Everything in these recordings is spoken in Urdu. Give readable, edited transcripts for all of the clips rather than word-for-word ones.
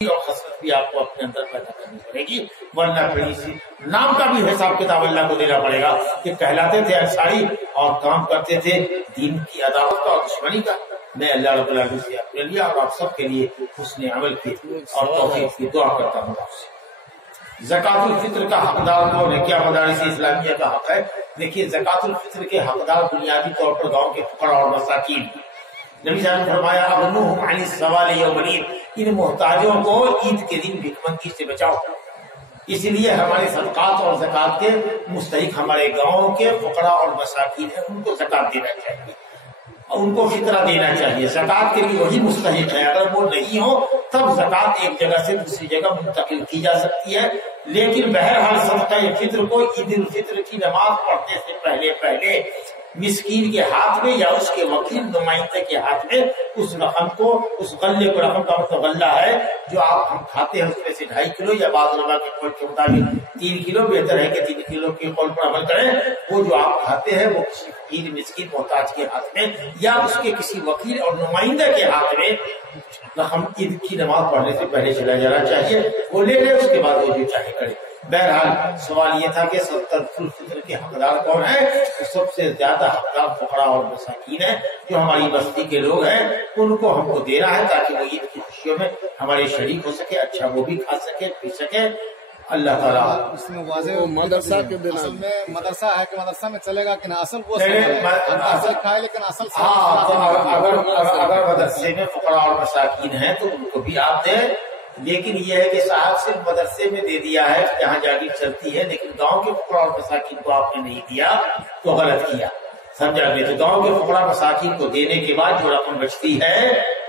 اور خصلت بھی آپ کو اپنے اندر پیدا کرنی پڑے گی، ورنہ پھر اسی نام کا بھی حساب کتاب اللہ کو دینا پڑے گا کہ کہلاتے تھے انصاری اور کام کرتے تھے دین کی عداوت کا اور دشمنی کا۔ میں اللہ رب العالمین سے اپنے لیے اور آپ سب کے لیے حسن عمل کی اور توفیق کی دعا کرتا ہوں آپ سے۔ زکوٰۃ الفطر کا حقدار کون ہے؟ کیا مدارس اسلامیہ کا حق ہے؟ دیکھیے، زکوٰۃ الفطر کے حقدار بنیادی طور پر گاؤں کے فقراء اور مساکین۔ نبی صاحب نے فرمایا اغنوہم عن السوال یوم العید، ان محتاجوں کو عید کے دن بھیک منگی سے بچاؤ۔ اس لیے ہمارے صدقات اور زکوٰۃ کے مستحق ہمارے گاؤں کے فقراء اور مساکین ہیں، ان کو زکوٰۃ دینا چاہیے، ان کو فطرہ دینا چاہیے۔ زکوٰۃ کے لیے وہی مستحق ہے، اگر وہ نہیں ہو تب زکوٰۃ ایک جگہ سے دوسری جگہ منتقل کی جا سکتی ہے، لیکن بہرحال صدقہ فطر کو عید الفطر کی نماز پڑھنے سے پہلے مسکین کے ہاتھ میں یا اس کے وکیل نمائندے کے ہاتھ میں اس رقم کو، اس غلے کو، رقم کا مطلب غلہ ہے جو ہم کھاتے ہیں، اس میں سے 2.5 کلو یا بعض علماء کے قول کے مطابق 3 کلو، بہتر ہے کہ 3 کلو کے قول پر عمل کریں، وہ جو آپ کھاتے ہیں وہ کسی فقیر مسکین محتاج کے ہاتھ میں یا اس کے کسی وکیل اور نمائندے کے ہاتھ میں رقم عید کی نماز پڑھنے سے پہلے چلا جانا چاہیے، وہ لے لے، اس کے بعد وہ جو چاہے کرے۔ بہرحال سوال یہ تھا کہ صدقۃ الفطر کے حقدار کون ہے؟ تو سب سے زیادہ حقدار فقراء اور مساکین ہیں، جو ہماری بستی کے لوگ ہیں، ان کو ہم کو دینا ہے تاکہ وہ عید کی خوشیوں میں ہمارے شریک ہو سکے، اچھا وہ بھی کھا سکے، پی سکے۔ اللہ تعالیٰ اس میں واضح مدرسہ کے دن اصل میں مدرسہ ہے کہ مدرسہ میں چلے گا کہ نہ اصل وہ کھائے، لیکن اصل اگر مدرسے میں فقراء اور مساکین ہیں تو ان کو بھی آپ دیں، لیکن یہ ہے کہ صاحب صرف مدرسے میں دے دیا ہے جہاں جاگیر چلتی ہے، لیکن گاؤں کے فقراء اور مساکین کو آپ نے نہیں دیا تو غلط کیا، سمجھا گیا؟ تو گاؤں کے فقراء مساکین کو دینے کے بعد جو رقم بچتی ہے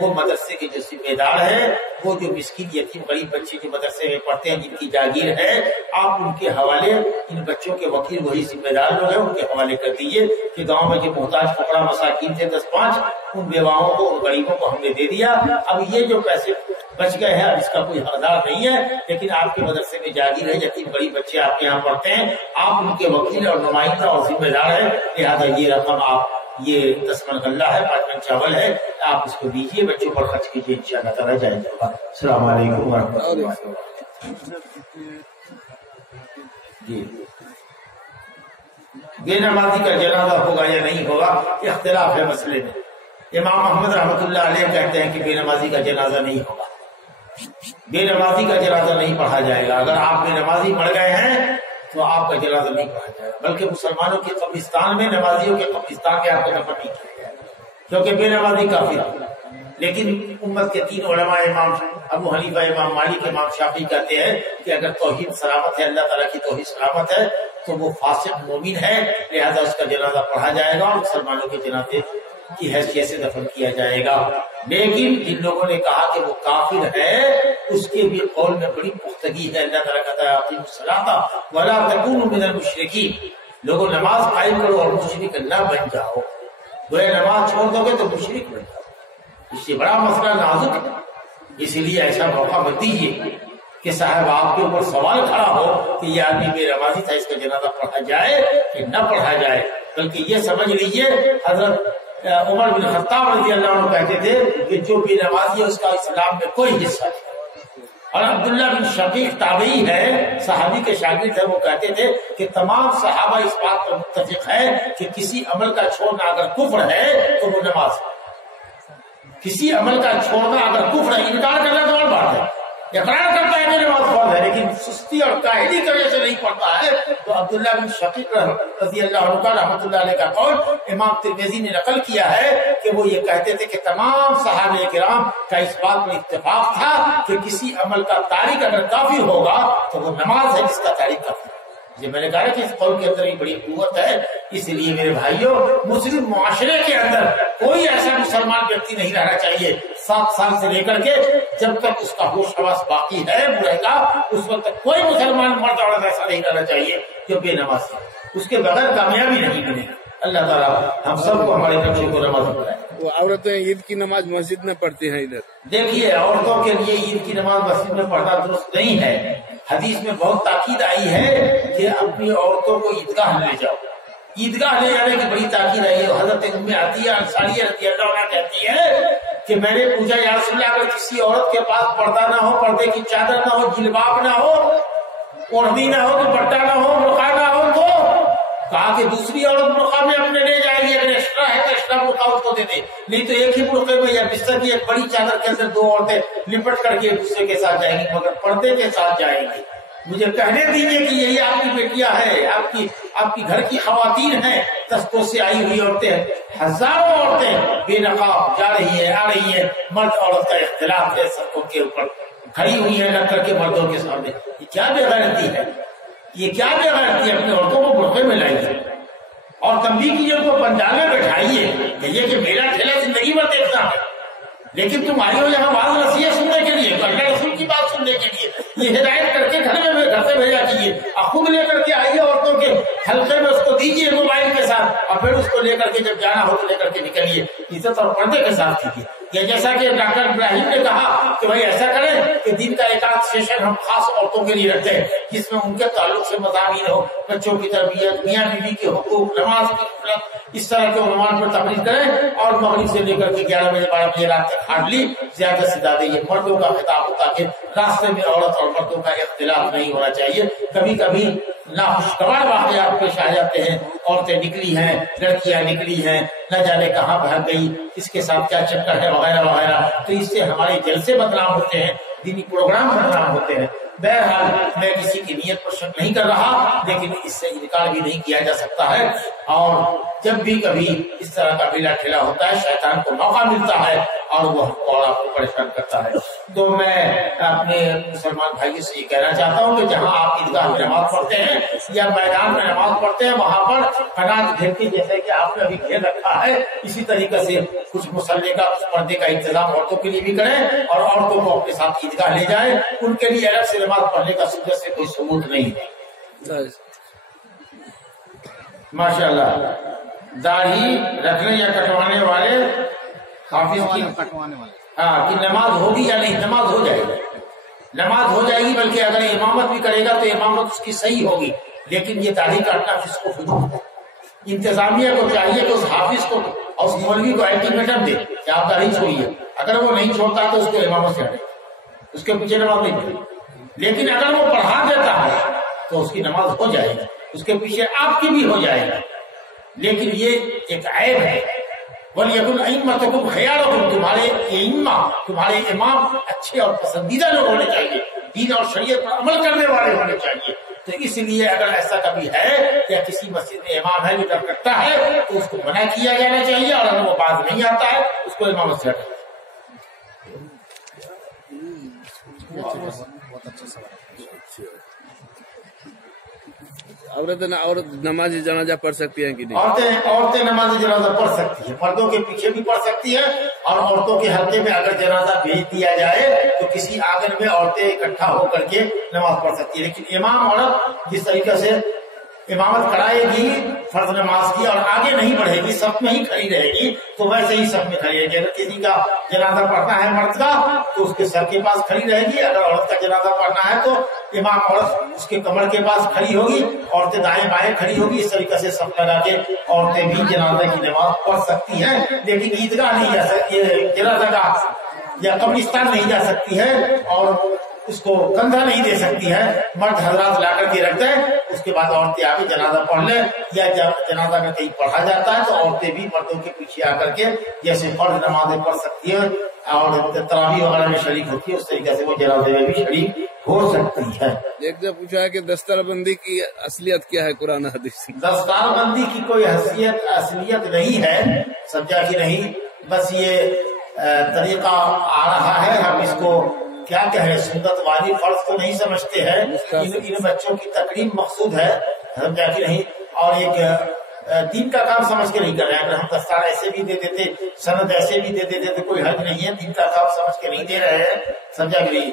وہ مدرسے کے جو ذمہ دار ہیں، وہ جو مسکین یتیم غریب بچے جو مدرسے میں پڑھتے ہیں جن کی جاگیر ہے، آپ ان کے حوالے، ان بچوں کے وکیل وہی ذمہ دار لوگ ہیں، ان کے حوالے کر دیجیے کہ گاؤں میں جو محتاج فقراء مساکین تھے 10-5، ان بیواؤں کو، ان غریبوں کو ہم نے دے دیا، اب یہ جو پیسے بچ گئے ہیں اب اس کا کوئی حقدار نہیں ہے، لیکن آپ کے مدرسے میں جاگیر ہے، یتیم غریب بچے آپ کے یہاں پڑھتے ہیں، آپ ان کے وکیل اور نمائندہ اور ذمہ دار ہیں، لہٰذا یہ رقم آپ، یہ 10 من غلہ ہے، 5 من چاول ہے، آپ اس کو دیجیے، بچوں پر خرچ کیجیے، انشاءاللہ تعالیٰ جائے گا۔ السلام علیکم ورحمۃ اللہ۔ جی، بے نمازی کا جنازہ ہوگا یا نہیں ہوگا، اختلاف ہے مسئلے میں۔ امام احمد رحمۃ اللہ علیہ کہتے ہیں کہ بے نمازی کا جنازہ نہیں ہوگا، بے نمازی کا جنازہ نہیں پڑھا جائے گا۔ اگر آپ بے نمازی مر گئے ہیں تو آپ کا جنازہ نہیں پڑھا جائے گا، بلکہ مسلمانوں کے قبرستان میں، نمازیوں کے قبرستان میں آپ کو دفن نہیں کیا جائے گا، کیونکہ بے نمازی کافر ہے۔ لیکن امت کے 3 علماء، امام ابو حنیفہ، امام مالک، امام شافعی کہتے ہیں کہ اگر توحید سلامت ہے، اللہ تعالیٰ کی توحید سلامت ہے تو وہ فاسق مومن ہے، لہذا اس کا جنازہ پڑھا جائے گا اور مسلمانوں کے جنازے کی حیثیت سے دفن کیا جائے گا۔ لیکن جن لوگوں نے کہا کہ وہ کافر ہے، اس کے بھی قول میں بڑی پختگی ہے۔ اللہ تعالیٰ کہتا ہے اقیموا الصلاۃ ولا تکونوا من المشرکین، لوگوں نماز قائم کرو اور مشرک نہ بن جاؤ، وہ نماز چھوڑ دو گے تو مشرک بن جاؤ۔ اس سے بڑا مسئلہ نازک ہے، اسی لیے ایسا موقع مت دیجیے کہ صاحب آپ کے اوپر سوال کھڑا ہو کہ یہ آدمی بے نمازی تھا، اس کا جنازہ پڑھا جائے کہ نہ پڑھا جائے، بلکہ یہ سمجھ لیجیے حضرت عمر بن خطاب رضی اللہ عنہ کہتے تھے کہ جو بے نمازی ہے اس کا اسلام میں کوئی حصہ نہیں۔ اور عبداللہ بن شقیق تابعی ہے، صحابی کے شاگرد ہے، وہ کہتے تھے کہ تمام صحابہ اس بات پر متفق ہے کہ کسی عمل کا چھوڑنا اگر کفر ہے تو وہ نماز ہے، کسی عمل کا چھوڑنا اگر کفر ہے، انکار کرنا تو اور بات ہے، اقرار کرتا ہے کہ نماز فرض ہے لیکن سستی اور کاہلی کی وجہ سے نہیں پڑھتا ہے، تو عبداللہ بن شقیق رضی اللہ عنہ کا رحمۃ اللہ علیہ کا قول امام ترمذی نے نقل کیا ہے کہ وہ یہ کہتے تھے کہ تمام صحابہ کرام کا اس بات میں اتفاق تھا کہ کسی عمل کا تارک اگر کافر ہوگا تو وہ نماز ہے جس کا تارک کافر ہے۔ یہ میں نے کہا کہ اس قول کے اندر بھی بڑی قوت ہے، اس لیے میرے بھائیوں، مسلم معاشرے کے اندر کوئی ایسا مسلمان ویکتی نہیں رہنا چاہیے 7 سال سے لے کر کے جب تک اس کا ہوش حواس باقی ہے برے کا، اس وقت تک کوئی مسلمان مرد عورت ایسا نہیں رہنا چاہیے جو بے نماز ہے، اس کے بغیر کامیابی نہیں ملے گا۔ اللہ تعالیٰ ہم سب کو، ہمارے بچوں کو نماز پڑھائے۔ وہ عورتیں عید کی نماز مسجد میں پڑھتی ہیں ادھر؟ دیکھیے، عورتوں کے لیے عید کی نماز مسجد میں پڑھنا درست نہیں ہے، حدیث میں بہت تاکید آئی ہے کہ اپنی عورتوں کو عیدگاہ لے جاؤ، عیدگاہ لے جانے کی بڑی تاکید آئی ہے۔ حضرت ام عطیہ انصاریہ رضی اللہ عنہا کہتی ہے کہ میں نے پوچھا یا رسول اللہ اگر کسی عورت کے پاس پردہ نہ ہو, پردے کی چادر نہ ہو, جلباب نہ ہو, اوڑھنی نہ ہو, دوپٹہ نہ ہو, برقع نہ ہو, تو کہا کہ دوسری عورت برقع میں اپنے لے جائے گی, اگر ایکسٹرا ہے تو ایکسٹرا برقع اس کو دے دے, نہیں تو ایک ہی برقعے میں یا بستر کی ایک بڑی چادر کے اندر دو عورتیں لپٹ کر کے ایک دوسرے کے ساتھ جائیں گی, مگر پردے کے ساتھ جائیں گی. مجھے کہنے دیجیے کہ یہی آپ کی بیٹیاں ہیں, آپ کی گھر کی خواتین ہیں, دستوں سے آئی ہوئی عورتیں ہیں, ہزاروں عورتیں بے نقاب جا رہی ہیں, آ رہی ہیں, مرد عورت کا اختلاف ہے, سڑکوں کے اوپر کھڑی ہوئی ہیں لگ کر کے مردوں کے سامنے. یہ کیا بے غیرتی ہے, یہ کیا بے غیرتی ہے؟ اپنے عورتوں کو برقعے میں لائیے اور تنبیہ کیجیے, ان کو پنجاب میں بٹھائیے, کہیے کہ میرا ٹھیلا زندگی بھر دیکھنا ہے, لیکن تم آئی ہو یہاں بعض نصیحت سننے کے لیے, تو اللہ رسول کی بات سننے کے لیے, یہ ہدایت کر کے گھر سے بھیجا کیجیے, خود لے کر کے آئیے عورتوں کے حلقے میں, اس کو دیجیے موبائل کے ساتھ, اور پھر اس کو لے کر کے جب جانا ہو تو لے کر کے نکلیے, عزت اور پردے کے ساتھ کیجیے. یا جیسا کہ ڈاکٹر ابراہیم نے کہا کہ بھائی ایسا کریں کہ دن کا ایک آدھ سیشن ہم خاص عورتوں کے لیے رکھتے ہیں, جس میں ان کے تعلق سے مضامین ہو, بچوں کی تربیت, میاں بیوی کے حقوق, نماز کی غفلت, اس طرح کے عنوان پر تقریر کریں, اور مغرب سے لے کر کے 11 بجے 12 بجے رات تک ہارڈلی زیادہ سے زیادہ یہ مردوں کا خطاب ہو, تاکہ راستے میں عورت اور مردوں کا اختلاف نہیں ہونا چاہیے. کبھی کبھی ناخوشگوار واقعات پیش آ جاتے ہیں, عورتیں نکلی ہیں, لڑکیاں نکلی ہیں, نہ جانے کہاں بھاگ گئی, اس کے ساتھ کیا چکر ہے, وغیرہ وغیرہ, تو اس سے ہمارے جلسے بدنام ہوتے ہیں, دینی پروگرام بدنام ہوتے ہیں. بہرحال میں کسی کی نیت پر شک نہیں کر رہا, لیکن اس سے انکار بھی نہیں کیا جا سکتا ہے, اور جب بھی کبھی اس طرح کا میلہ ٹھیلا ہوتا ہے شیطان کو موقع ملتا ہے اور وہ ہم کو اور آپ کو پریشان کرتا ہے. تو میں اپنے مسلمان بھائیوں سے یہ کہنا چاہتا ہوں کہ جہاں آپ عیدگاہ میں نماز پڑھتے ہیں یا میدان میں نماز پڑھتے ہیں, وہاں پر قناط گھیر کے جیسے کہ آپ نے ابھی گھیر رکھا ہے, اسی طریقے سے کچھ مسلح کا, کچھ پردے کا انتظام عورتوں کے لیے بھی کریں, اور عورتوں کو اپنے ساتھ عیدگاہ لے جائیں. ان کے لیے الگ سے نماز پڑھنے کا سنت سے کوئی ثبوت نہیں ہے. ماشاء اللہ. داڑھی رکھنے یا کٹوانے والے حافظ کی کٹوانے والے, ہاں کہ نماز ہوگی یا نہیں, نماز ہو جائے گی, نماز ہو جائے گی, بلکہ اگر امامت بھی کرے گا تو امامت اس کی صحیح ہوگی, لیکن یہ داڑھی کاٹنا کس کو فضول ہے. انتظامیہ کو چاہیے کہ اس حافظ کو اور اس مولوی کو الٹیمیٹم دے کہ آپ داڑھی چھوڑیے, اگر وہ نہیں چھوڑتا تو اس کو امامت سے ہٹے, اس کے پیچھے نماز نہیں پڑھے. لیکن اگر وہ پڑھا دیتا ہے تو اس کی نماز ہو جائے گی, اس کے پیچھے آپ کی بھی ہو جائے گی. لیکن یہ ایک عیب ہے. وَلْيَكُنْ أَئِمَّتُكُمْ خِيَارُكُمْ, تمہارے ائمہ, تمہارے امام اچھے اور پسندیدہ لوگ ہونے چاہیے, دین اور شریعت پر عمل کرنے والے ہونے چاہیے. تو اس لیے اگر ایسا کبھی ہے یا کسی مسجد میں امام ہے جو ڈر کرتا ہے تو اس کو منع کیا جانا چاہیے, اور اگر وہ باز نہیں آتا ہے اس کو امامت سے ہٹانا. بہت اچھا سوال. عورت نماز جنازہ پڑھ سکتی ہیں کہ نہیں؟ عورتیں نماز جنازہ پڑھ سکتی ہیں, مردوں کے پیچھے بھی پڑھ سکتی ہیں, اور عورتوں کے حلقے میں اگر جنازہ بھیج دیا جائے تو کسی آنگن میں عورتیں اکٹھا ہو کر کے نماز پڑھ سکتی ہیں. لیکن امام عورت جس طریقے سے امامت کرائے گی فرض نماز کی اور آگے نہیں بڑھے گی, صف میں ہی کھڑی رہے گی, تو ویسے ہی صف میں کھڑی رہے گی. اگر کسی کا جنازہ پڑھنا ہے مرد کا تو اس کے سر کے پاس کھڑی رہے گی, اگر عورت کا جنازہ پڑھنا ہے تو امام عورت اس کے کمر کے پاس کھڑی ہوگی, عورتیں دائیں بائیں کھڑی ہوگی. اس طریقے سے صف لگا کے عورتیں بھی جنازہ کی نماز پڑھ سکتی ہیں, لیکن عیدگاہ نہیں جا سکتی, جنازہ گاہ یا قبرستان نہیں جا سکتی ہے, اور اس کو کندھا نہیں دے سکتی ہے. مرد حضرات لا کر کے رکھتے ہیں, اس کے بعد عورتیں آ کے جنازہ پڑھ لیں, یا جب جنازہ کا کہیں پڑھا جاتا ہے تو عورتیں بھی مردوں کے پیچھے آ کر کے جیسے فرض نمازیں پڑھ سکتی ہیں اور تراویح وغیرہ میں شریک ہوتی ہے, اس طریقے سے وہ جنازے میں بھی شریک ہو سکتی ہے. ایک نے پوچھا ہے کہ دستار بندی کی اصلیت کیا ہے قرآن حدیث کی؟ دستار بندی کی کوئی اصلیت نہیں ہے, سمجھا کہ نہیں, بس یہ طریقہ آ رہا ہے. ہم اس کو کیا کہیں, سنت والی فرض تو نہیں سمجھتے ہیں, ان بچوں کی تقریب مقصود ہے, سمجھا کہ نہیں, اور ایک دین کا کام سمجھ کے نہیں کر رہے ہیں. اگر ہم دستار ایسے بھی دے دیتے, سند ایسے بھی دے دیتے تو کوئی حرج نہیں ہے, دین کا کام سمجھ کے نہیں دے رہے ہیں, سمجھا کہ نہیں.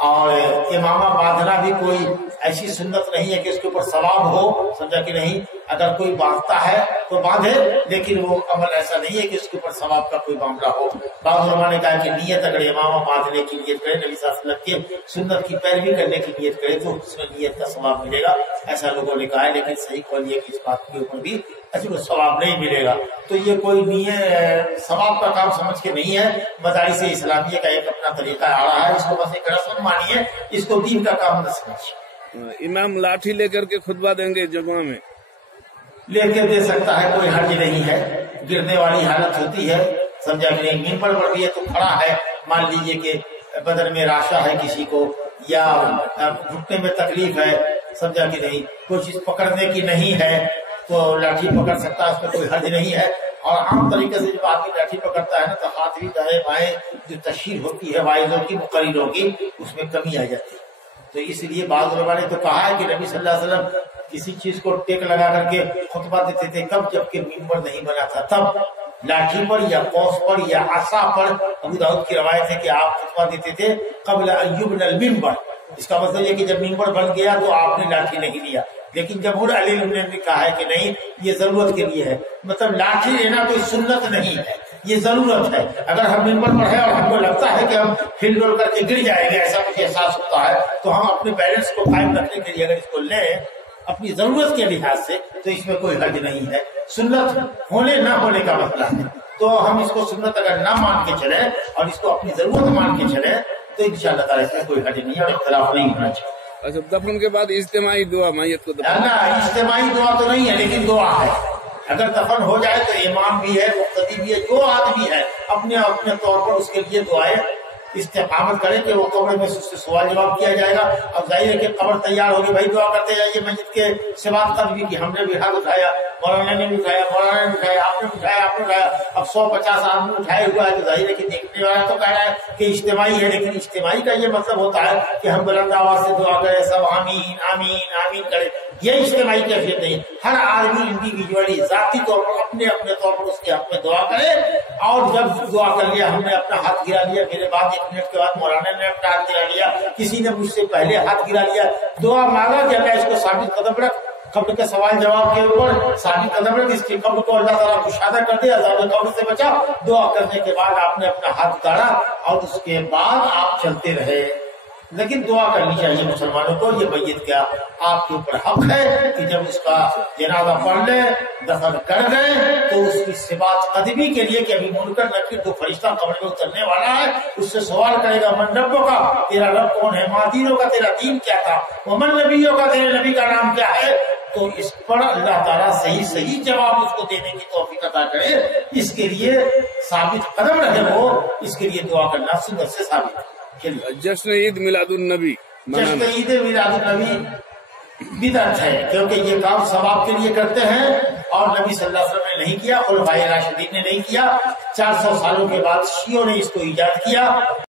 اور امامہ باندھنا بھی کوئی ایسی سنت نہیں ہے کہ اس کے اوپر ثواب ہو, سمجھا کہ نہیں. اگر کوئی باندھتا ہے تو باندھے، لیکن وہ عمل ایسا نہیں ہے کہ اس کے اوپر ثواب کا کوئی معاملہ ہو۔ بعض علماء نے کہا کہ نیت اگر امامہ باندھنے کی نیت کرے، نبی صلی اللہ علیہ وسلم کی سنت کی پیروی کرنے کی نیت کرے تو اس میں نیت کا ثواب ملے گا، ایسا لوگوں نے کہا ہے، لیکن صحیح قول یہ کہ اس بات کے اوپر بھی اجر و ثواب نہیں ملے گا۔ تو یہ کوئی نیت ثواب کا کام سمجھ کے نہیں ہے، مدارس اسلامیہ کا ایک اپنا طریقہ آ رہا ہے، اس کو بس ایک رسم مانیے، اس کو دین کا کام نہ سمجھیے۔ امام لاٹھی لے کر کے خطبہ دیں گے جمعہ میں، لے کے دے سکتا ہے، کوئی حرج نہیں ہے، گرنے والی حالت ہوتی ہے، سمجھا کہ نہیں، ممبر پر بھی ہے تو کھڑا ہے، مان لیجئے کہ بدن میں راشا ہے کسی کو یا گھٹنے میں تکلیف ہے، سمجھا کہ نہیں، کوئی چیز پکڑنے کی نہیں ہے تو لاٹھی پکڑ سکتا ہے، اس میں کوئی حرج نہیں ہے۔ اور عام طریقے سے جب آدمی لاٹھی پکڑتا ہے نا تو ہاتھ بھی دائیں بائیں جو تشہیر ہوتی ہے واعظوں کی مقرروں کی، اس میں کمی آ جاتی ہے۔ تو اس لیے بعض علماء نے تو کہا ہے کہ نبی صلی اللہ علیہ وسلم کسی چیز کو ٹیک لگا کر کے خطبہ دیتے تھے، کب؟ جبکہ ممبر نہیں بنا تھا، تب لاٹھی پر یا قوس پر یا عصا پر۔ ابو داؤد کی روایت ہے کہ آپ خطبہ دیتے تھے قبل ان یبنى المنبر، اس کا مطلب یہ کہ جب ممبر بن گیا تو آپ نے لاٹھی نہیں لیا، لیکن جمہور علی نے بھی کہا ہے کہ نہیں، یہ ضرورت کے لیے ہے، مطلب لاٹھی لینا کوئی سنت نہیں ہے، یہ ضرورت ہے۔ اگر ہم ممبر پر ہیں اور ہم کو لگتا ہے کہ ہم ہل ڈول کر کے گر جائیں گے، ایسا کچھ احساس ہوتا ہے، تو ہم اپنے بیلنس کو قائم رکھنے کے لیے اگر اس کو لیں اپنی ضرورت کے لحاظ سے تو اس میں کوئی حرج نہیں ہے۔ سنت ہونے نہ ہونے کا مسئلہ ہے، تو ہم اس کو سنت اگر نہ مان کے چلیں اور اس کو اپنی ضرورت مان کے چلیں تو انشاءاللہ تعالیٰ اس میں کوئی حرج نہیں ہے اور اختلاف نہیں ہونا چاہیے۔ اچھا، دفن کے بعد اجتماعی دعا میت کو دفن؟ نا، اجتماعی دعا تو نہیں ہے لیکن دعا ہے۔ اگر دفن ہو جائے تو امام بھی ہے، مقتدی بھی ہے، جو آدمی ہے اپنے اپنے طور پر اس کے لیے دعائیں استقامت کرے کہ وہ قبر میں اس سے سوال جواب کیا جائے گا۔ اب ظاہر ہے کہ قبر تیار ہوگی، بھائی دعا کرتے جائیے میت کے سوات قدمی کی، ہم نے بھی ہاتھ اٹھایا، مولانا نے بھی اٹھایا، مولانا نے اٹھایا، آپ نے اٹھایا، آپ نے اٹھایا، اب 150 آدمی اٹھائے ہوا ہے تو ظاہر ہے کہ دیکھنے والا تو کہہ رہا ہے کہ اجتماعی ہے، لیکن اجتماعی کا یہ مطلب ہوتا ہے کہ ہم بلند آواز سے دعا کریں، سب آمین آمین آمین کریں، یہ اجتماعی کیفیت نہیں۔ ہر آدمی انڈیویجولی ذاتی طور پر اپنے اپنے طور پر اس کے حق میں دعا کرے، اور جب دعا کر لیا، ہم نے اپنا ہاتھ گرا لیا، میرے بعد 1 منٹ کے بعد مولانا نے اپنا ہاتھ گرا لیا، کسی نے مجھ سے پہلے ہاتھ گرا لیا، دعا مانگا کہ اللہ اس کو ثابت قدم رکھ، قبر کے سوال جواب کے اوپر ثابت قدم رکھ، اس کی قبر کو اللہ تعالیٰ مشاہدہ کر دے، عذاب قبر سے بچا۔ دعا کرنے کے بعد آپ نے اپنا ہاتھ اتارا اور اس کے بعد آپ چلتے رہے، لیکن دعا کرنی چاہیے مسلمانوں کو۔ یہ میت کا آپ کے اوپر حق ہے کہ جب اس کا جنازہ پڑھ لیں، دفن کر دیں، تو اس کی ثبات قدمی کے لیے کہ ابھی منکر نکیر تو فرشتہ قبر میں اترنے والا ہے، اس سے سوال کرے گا من ربوں کا، تیرا رب کون ہے، ماں دینوں کا تیرا دین کیا تھا، ومن نبیوں کا تیرے نبی کا نام کیا ہے، تو اس پر اللہ تعالیٰ صحیح جواب اس کو دینے کی توفیق عطا کرے۔ اس کے لیے ثابت قدم رہے وہ، اس کے لیے دعا کرنا سنت سے ثابت ہے۔ جشن عید میلاد النبی جشن عید میلاد النبی بدعت ہے، کیونکہ یہ کام ثواب کے لیے کرتے ہیں اور نبی صلی اللہ علیہ وسلم نے نہیں کیا، خلفائے راشدین نے نہیں کیا، 400 سالوں کے بعد شیعوں نے اس کو ایجاد کیا۔